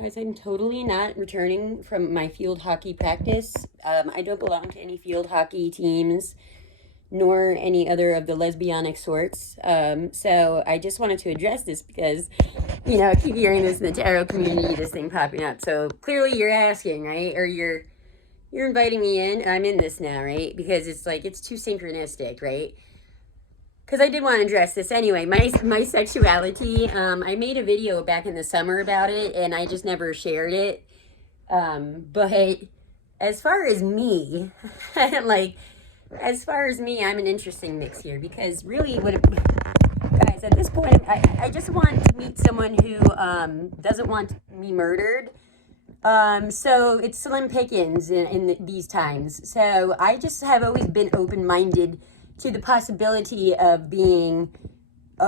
Guys, I'm totally not returning from my field hockey practice. I don't belong to any field hockey teams, nor any other of the lesbianic sorts. So I just wanted to address this because, I keep hearing this in the tarot community, this thing popping up. So clearly you're asking, right? Or you're inviting me in. I'm in this now, right? Because it's like, it's too synchronistic, right? Because I did want to address this anyway. My sexuality. I made a video back in the summer about it, and I just never shared it. But as far as me, I'm an interesting mix here because really, guys, at this point, I just want to meet someone who doesn't want me murdered. So it's slim pickings in these times. So I just have always been open-minded to the possibility of being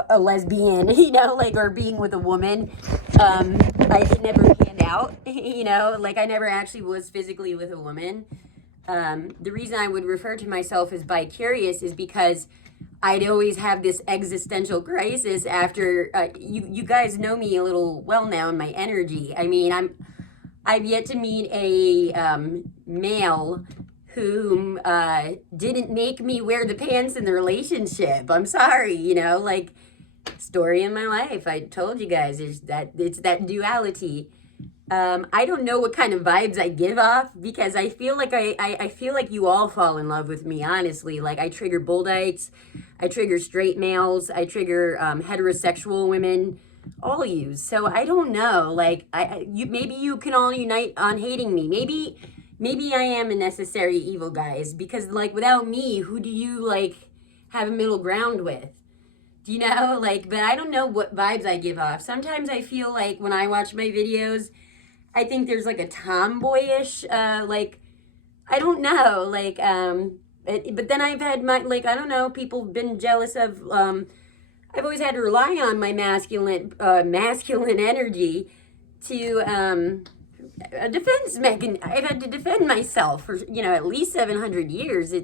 a lesbian, or being with a woman. I did never pan out, I never actually was physically with a woman. The reason I would refer to myself as bi-curious is because I'd always have this existential crisis after, you guys know me a little well now in my energy. I mean, I've yet to meet a male whom didn't make me wear the pants in the relationship. I'm sorry, story in my life. I told you guys, it's that duality. I don't know what kind of vibes I give off because I feel like I feel like you all fall in love with me, honestly. Like I trigger bullites, I trigger straight males, I trigger heterosexual women, all you. So I don't know. Maybe you can all unite on hating me. Maybe I am a necessary evil, guys, because without me, who do you have a middle ground with? Do you know? But I don't know what vibes I give off. Sometimes I feel like when I watch my videos, I think there's a tomboyish, I don't know, but then I've had my, I don't know, people been jealous of, I've always had to rely on my masculine energy to, a defense mechanism. I've had to defend myself for, at least 700 years.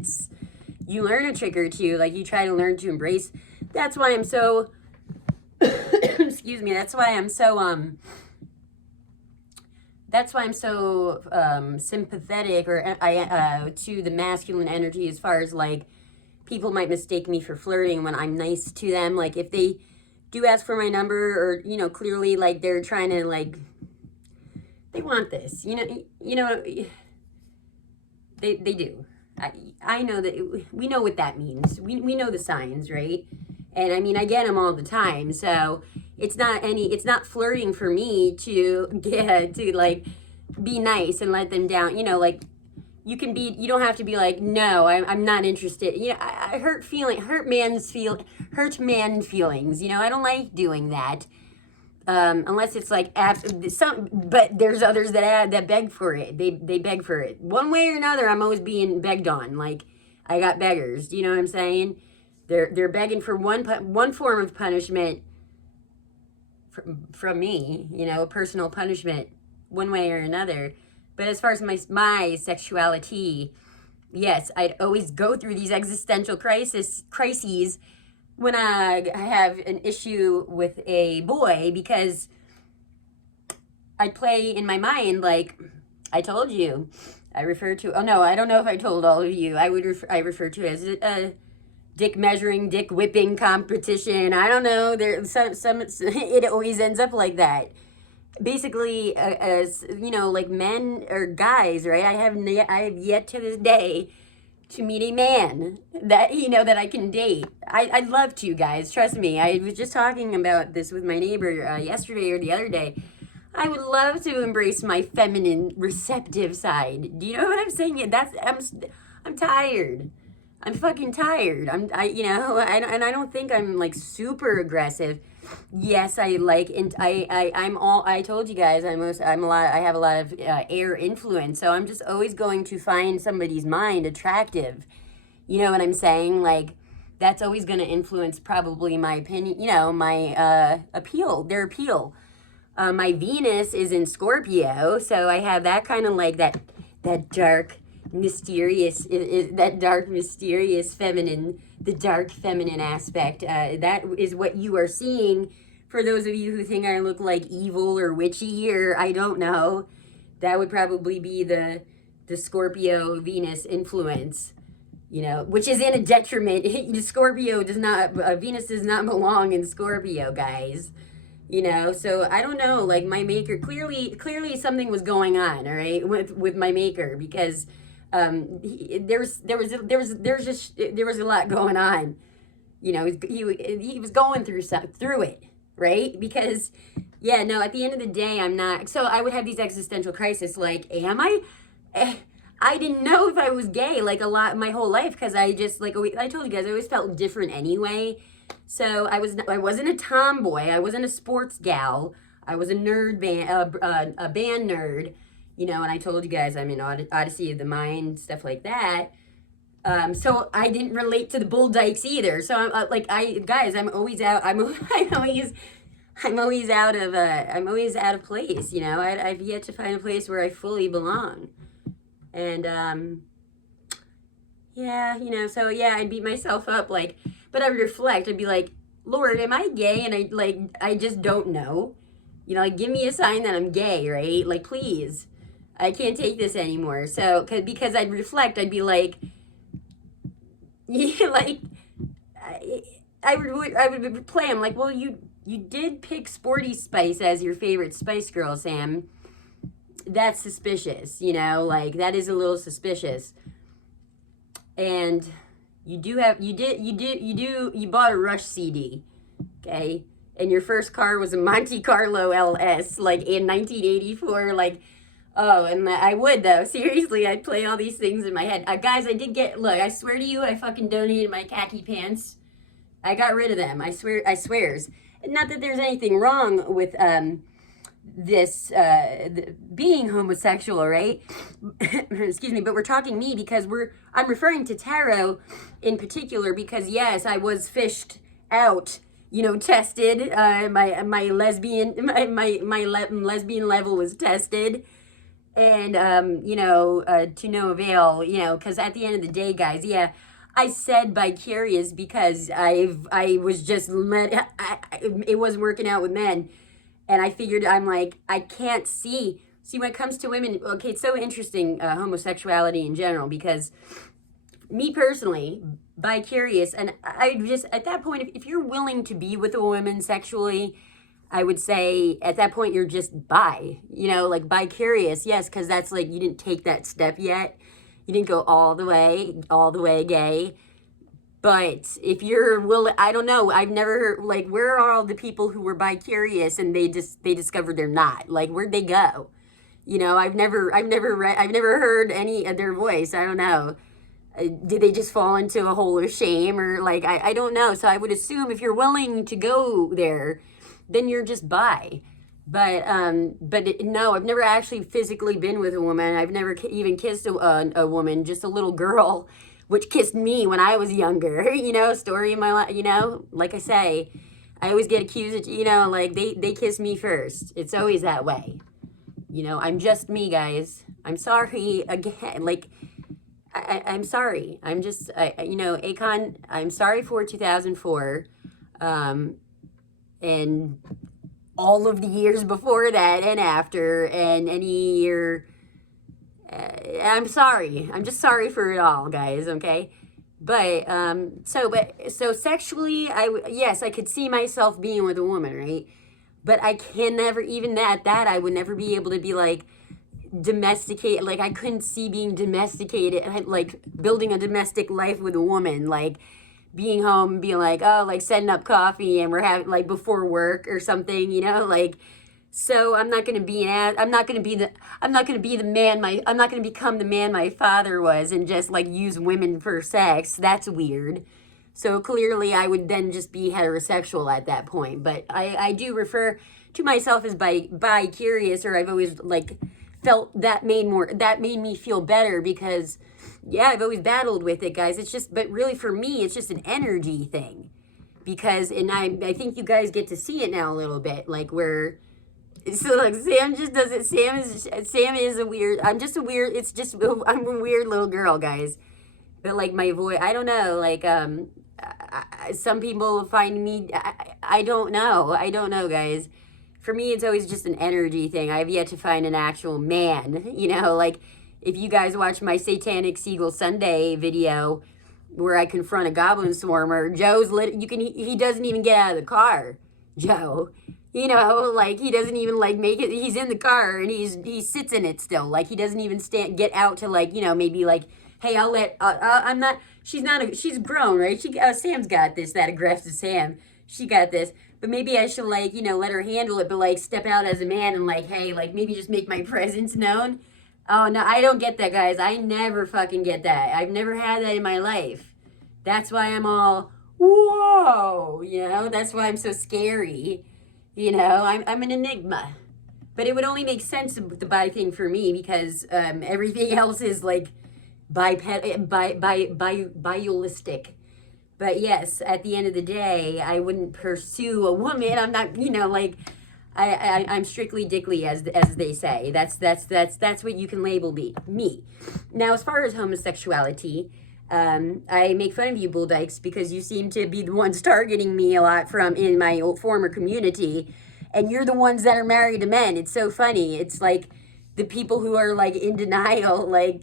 You learn a trick or two, you try to learn to embrace. That's why I'm so, excuse me, that's why I'm so, sympathetic to the masculine energy as far as people might mistake me for flirting when I'm nice to them. If they do ask for my number or, clearly they're trying to they want this, they do. I know that we know what that means. We know the signs, right? And I mean, I get them all the time. So it's not flirting for me to be nice and let them down. You don't have to be no, I'm not interested. I hurt man feelings. I don't like doing that. Unless it's but there's others that beg for it. They beg for it. One way or another, I'm always being begged on. I got beggars. Do you know what I'm saying? They're begging for one form of punishment from me, personal punishment, one way or another. But as far as my sexuality, yes, I'd always go through these existential crises when I have an issue with a boy because I play in my mind I told you. I refer to, oh no, I don't know if I told all of you. I refer to it as a dick measuring, dick whipping competition. I don't know. There's some it always ends up like that. Basically, as men or guys, right? I have yet to this day to meet a man that that I can date. I'd love to, guys. Trust me. I was just talking about this with my neighbor yesterday or the other day. I would love to embrace my feminine, receptive side. Do you know what I'm saying? I'm tired. I'm fucking tired. I don't think I'm super aggressive. Yes, I told you guys I have a lot of air influence, so I'm just always going to find somebody's mind attractive. You know what I'm saying? That's always going to influence probably my opinion, my appeal, their appeal. My Venus is in Scorpio, so I have that kind of that dark, mysterious, that dark, mysterious feminine, the dark feminine aspect. That is what you are seeing For those of you who think I look like evil or witchy or I don't know, that would probably be the Scorpio Venus influence, you know, which is in a detriment. Scorpio does not, Venus does not belong in Scorpio, guys. You know, so I don't know, like my maker, clearly something was going on, all right, with my maker, because there was a lot going on. You know, he was going through it, right? Because yeah, no, at the end of the day, I'm not. So I would have these existential crises, like, am I? I didn't know if I was gay like a lot my whole life, because I just, like I told you guys, I always felt different anyway. So I wasn't a tomboy. I wasn't a sports gal. I was a nerd band, a band nerd, you know. And I told you guys I'm in Odyssey of the Mind, stuff like that. So I didn't relate to the Bull Dykes either. So I'm always out. I'm always out of place. You know, I've yet to find a place where I fully belong. And yeah, you know. So yeah, I beat myself up like. But I would reflect. I'd be like, Lord, am I gay? And I just don't know. You know, like, give me a sign that I'm gay, right? Like, please. I can't take this anymore. So, because I'd reflect, I'd be like, yeah, like, I would play. I'm like, well, you did pick Sporty Spice as your favorite Spice Girl, Sam. That's suspicious, you know? Like, that is a little suspicious. And you bought a Rush CD, okay? And your first car was a Monte Carlo LS, like in 1984, like, oh, and I would though, seriously, I'd play all these things in my head. Guys, look, I swear to you, I fucking donated my khaki pants. I got rid of them, I swears. Not that there's anything wrong with, this being homosexual, right? Excuse me, but we're talking me because I'm referring to tarot in particular because yes, I was fished out, you know, tested. My lesbian lesbian level was tested, and you know, to no avail, you know, because at the end of the day, guys, yeah. I said bicurious because I was just it wasn't working out with men. And I figured, I'm like, I can't see. See, when it comes to women, okay, it's so interesting, homosexuality in general, because me personally, bi-curious, and I just, at that point, if you're willing to be with a woman sexually, I would say at that point, you're just bi, you know, like bi-curious, yes, because that's like, you didn't take that step yet. You didn't go all the way gay. But if you're willing, I don't know. I've never heard, like, where are all the people who were bi-curious and they discovered they're not? Like, where'd they go? You know, I've never heard any of their voice. I don't know. Did they just fall into a hole of shame or like, I don't know. So I would assume if you're willing to go there, then you're just bi. But no, I've never actually physically been with a woman. I've never even kissed a woman, just a little girl, which kissed me when I was younger, you know, story of my life, you know, like I say, I always get accused, you know, like they kiss me first. It's always that way. You know, I'm just me, guys. I'm sorry again. Like, I'm sorry. I'm just, you know, Akon, I'm sorry for 2004. And all of the years before that and after and any year, I'm sorry. I'm just sorry for it all, guys. Okay. But, so sexually, yes, I could see myself being with a woman, right? But I can never, even that I would never be able to be like domesticated. Like I couldn't see being domesticated, like building a domestic life with a woman, like being home, being like, oh, like setting up coffee and we're having like before work or something, you know, like, so I'm not going to be I'm not going to be the man I'm not going to become the man my father was and just like use women for sex. That's weird. So clearly I would then just be heterosexual at that point. But I do refer to myself as bi-curious, or I've always like felt that made me feel better because yeah, I've always battled with it, guys. It's just, but really for me, it's just an energy thing because, and I think you guys get to see it now a little bit, like where, so like Sam just does it. Sam is a weird, I'm a weird little girl, guys. But like my voice, I don't know, like, some people find me, I don't know. I don't know, guys. For me, it's always just an energy thing. I've yet to find an actual man, like if you guys watch my Satanic Seagull Sunday video where I confront a goblin swarmer, Joe's he doesn't even get out of the car, Joe. Like he doesn't even like make it. He's in the car and he sits in it still. Like he doesn't even get out to like, maybe like, hey, I'll let, I'm not, she's grown, right? Sam's got this, that aggressive Sam. She got this. But maybe I should like, let her handle it, but like step out as a man and like, hey, like maybe just make my presence known. Oh, no, I don't get that, guys. I never fucking get that. I've never had that in my life. That's why I'm all, whoa, that's why I'm so scary. I'm an enigma. But it would only make sense with the bi thing for me because everything else is like biolistic. But yes, at the end of the day, I wouldn't pursue a woman. I'm not, like I'm strictly dickly, as they say. That's what you can label me. Now, as far as homosexuality, I make fun of you, Bull Dykes, because you seem to be the ones targeting me a lot in my former community, and you're the ones that are married to men. It's so funny. It's like the people who are like in denial, like,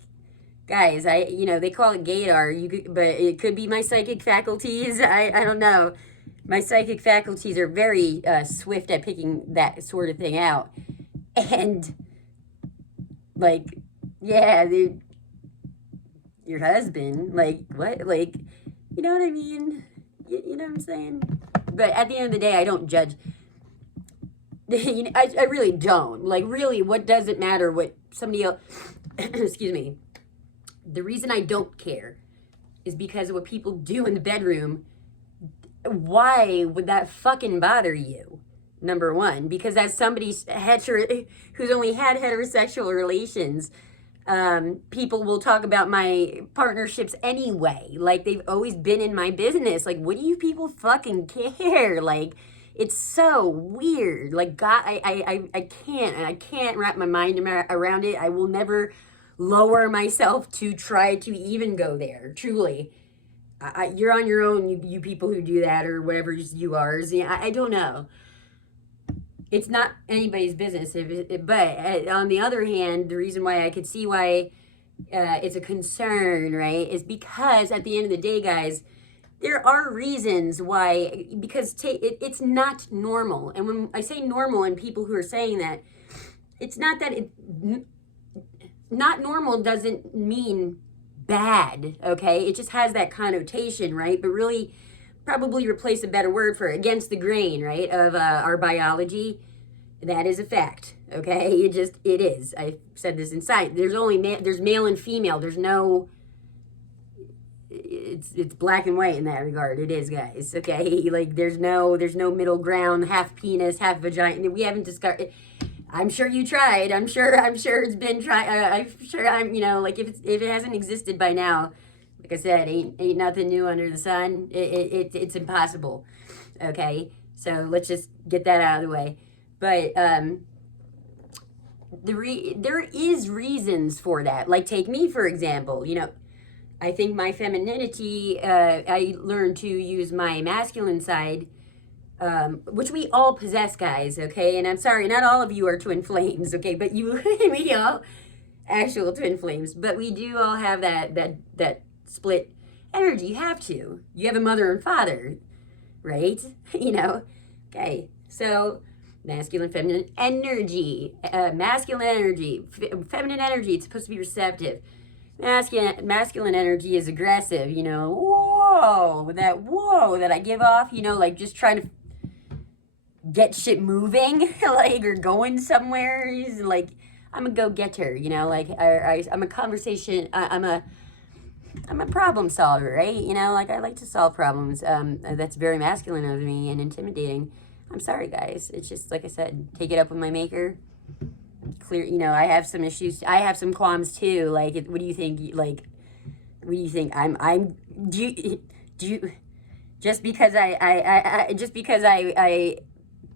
guys, they call it gaydar, but it could be my psychic faculties. I don't know. My psychic faculties are very swift at picking that sort of thing out. And, like, yeah, your husband, like, what? Like, you know what I mean? You know what I'm saying? But at the end of the day, I don't judge. I really don't. Like, really, what does it matter what somebody else, excuse me. The reason I don't care is because of what people do in the bedroom. Why would that fucking bother you? Number one, because as somebody who's only had heterosexual relations, people will talk about my partnerships anyway. Like they've always been in my business. Like, what do you people fucking care? Like, it's so weird. Like, God, I can't wrap my mind around it. I will never lower myself to try to even go there. Truly. You're on your own, you people who do that or whatever you are. I don't know. It's not anybody's business. But on the other hand, the reason why I could see why it's a concern, right, is because at the end of the day, guys, there are reasons why, because it's not normal. And when I say normal and people who are saying that, it's not that not normal doesn't mean bad, okay? It just has that connotation, right? But really, probably replace a better word for it, against the grain, right, of our biology. That is a fact, okay? It is. I said this in science. There's male and female. There's no, it's black and white in that regard. It is, guys, okay? Like, there's no middle ground, half penis, half vagina. We haven't discovered. I'm sure you tried. I'm sure it's been tried. I'm sure like if it hasn't existed by now, like I said, ain't nothing new under the sun. It's impossible. Okay, so let's just get that out of the way. But there is reasons for that. Like take me for example. I think my femininity. I learned to use my masculine side. Which we all possess, guys, okay? And I'm sorry, not all of you are twin flames, okay? But we all actual twin flames. But we do all have that split energy. You have to. You have a mother and father, right? Okay. So masculine, feminine energy. Masculine energy, feminine energy. It's supposed to be receptive. Masculine energy is aggressive. Whoa, that I give off. Like just trying to get shit moving, like, or going somewhere. Like, I'm a go-getter, like, I'm a conversation, I'm a problem solver, right? Like, I like to solve problems. That's very masculine of me and intimidating. I'm sorry, guys. It's just, like I said, take it up with my maker. Clear, I have some issues. I have some qualms, too. Like, what do you think, what do you think? Do you, just because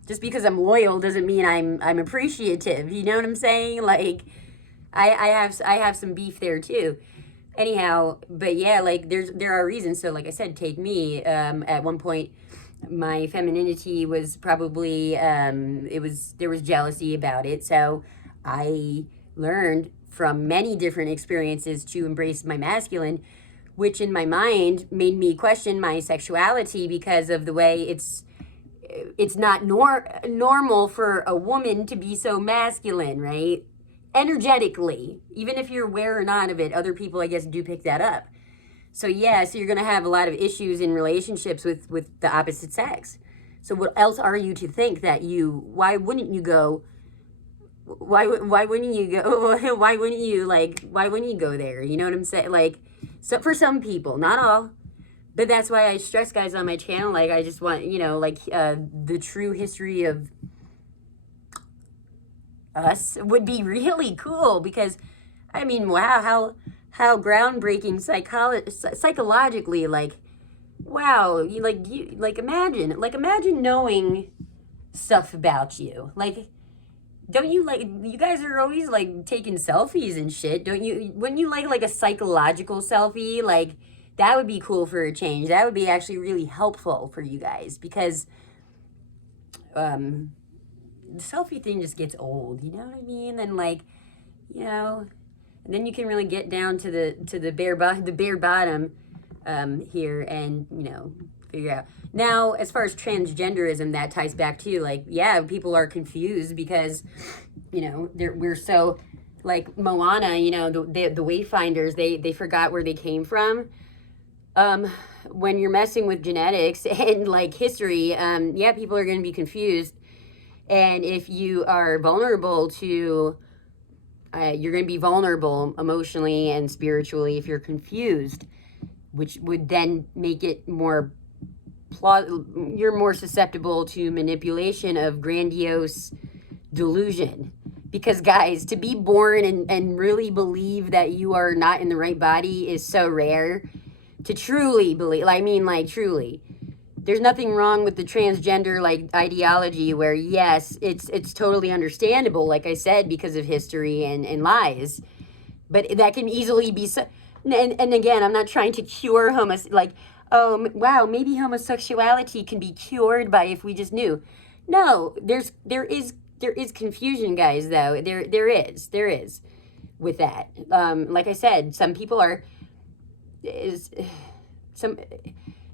just because I'm loyal doesn't mean I'm appreciative. You know what I'm saying? Like, I have some beef there too. anyhow, but yeah, like there are reasons. So like I said, take me. At one point, my femininity was probably there was jealousy about it. So I learned from many different experiences to embrace my masculine, which in my mind made me question my sexuality because of the way it's not normal for a woman to be so masculine, right? Energetically, even if you're aware or not of it, other people, I guess, do pick that up. So yeah, so you're going to have a lot of issues in relationships with the opposite sex. So what else are you to think that why wouldn't you go, why wouldn't you go, why wouldn't you go there? You know what I'm saying? Like, so for some people, not all, but that's why I stress, guys, on my channel, like, I just want, the true history of us would be really cool, because I mean, wow, how groundbreaking psychologically, like, wow, imagine knowing stuff about you. Like, don't you, like, you guys are always like taking selfies and shit, don't you? Wouldn't you like a psychological selfie? Like, that would be cool for a change. That would be actually really helpful for you guys, because the selfie thing just gets old, you know what I mean? And like, and then you can really get down to the bare bottom here, and figure out. Now, as far as transgenderism, that ties back to, like, yeah, people are confused because we're so, like Moana, the Wayfinders, they forgot where they came from. When you're messing with genetics and like history, yeah, people are going to be confused. And if you are vulnerable to, you're going to be vulnerable emotionally and spiritually if you're confused, which would then make it you're more susceptible to manipulation of grandiose delusion. Because, guys, to be born and really believe that you are not in the right body is so rare. To truly believe, I mean, like, truly. There's nothing wrong with the transgender, like, ideology where, yes, it's totally understandable, like I said, because of history and lies. But that can easily be... And again, I'm not trying to cure oh, wow, maybe homosexuality can be cured by if we just knew. No, there is confusion, guys, though. There is with that. Like I said, some people are...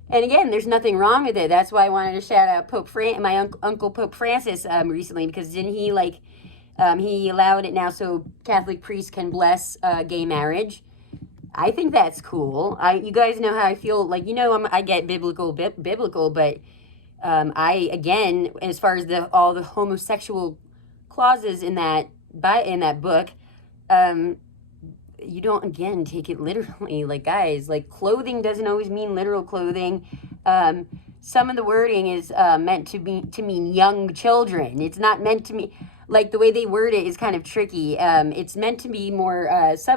And again, there's nothing wrong with it. That's why I wanted to shout out my uncle Pope Francis recently, because didn't he he allowed it now so Catholic priests can bless gay marriage. I think that's cool. You guys know how I feel. Like, I get biblical, but I, again, as far as all the homosexual clauses in that book, you don't, again, take it literally. Like, guys, like, clothing doesn't always mean literal clothing. Some of the wording is meant to mean young children. It's not meant to mean, like, the way they word it is kind of tricky. It's meant to be more,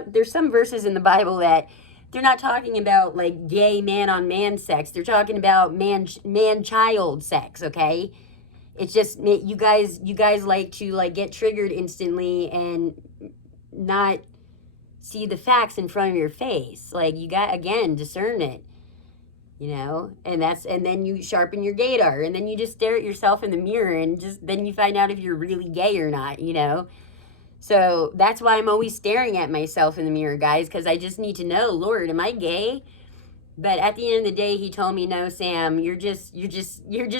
there's some verses in the Bible that they're not talking about, like, gay man-on-man sex. They're talking about man-child sex, okay? It's just, you guys like to, like, get triggered instantly and not see the facts in front of your face. Like, you got, again, discern it, and then you sharpen your gaydar, and then you just stare at yourself in the mirror, and then you find out if you're really gay or not, So that's why I'm always staring at myself in the mirror, guys, because I just need to know, Lord, am I gay? But at the end of the day, he told me, no, Sam, you're just weird.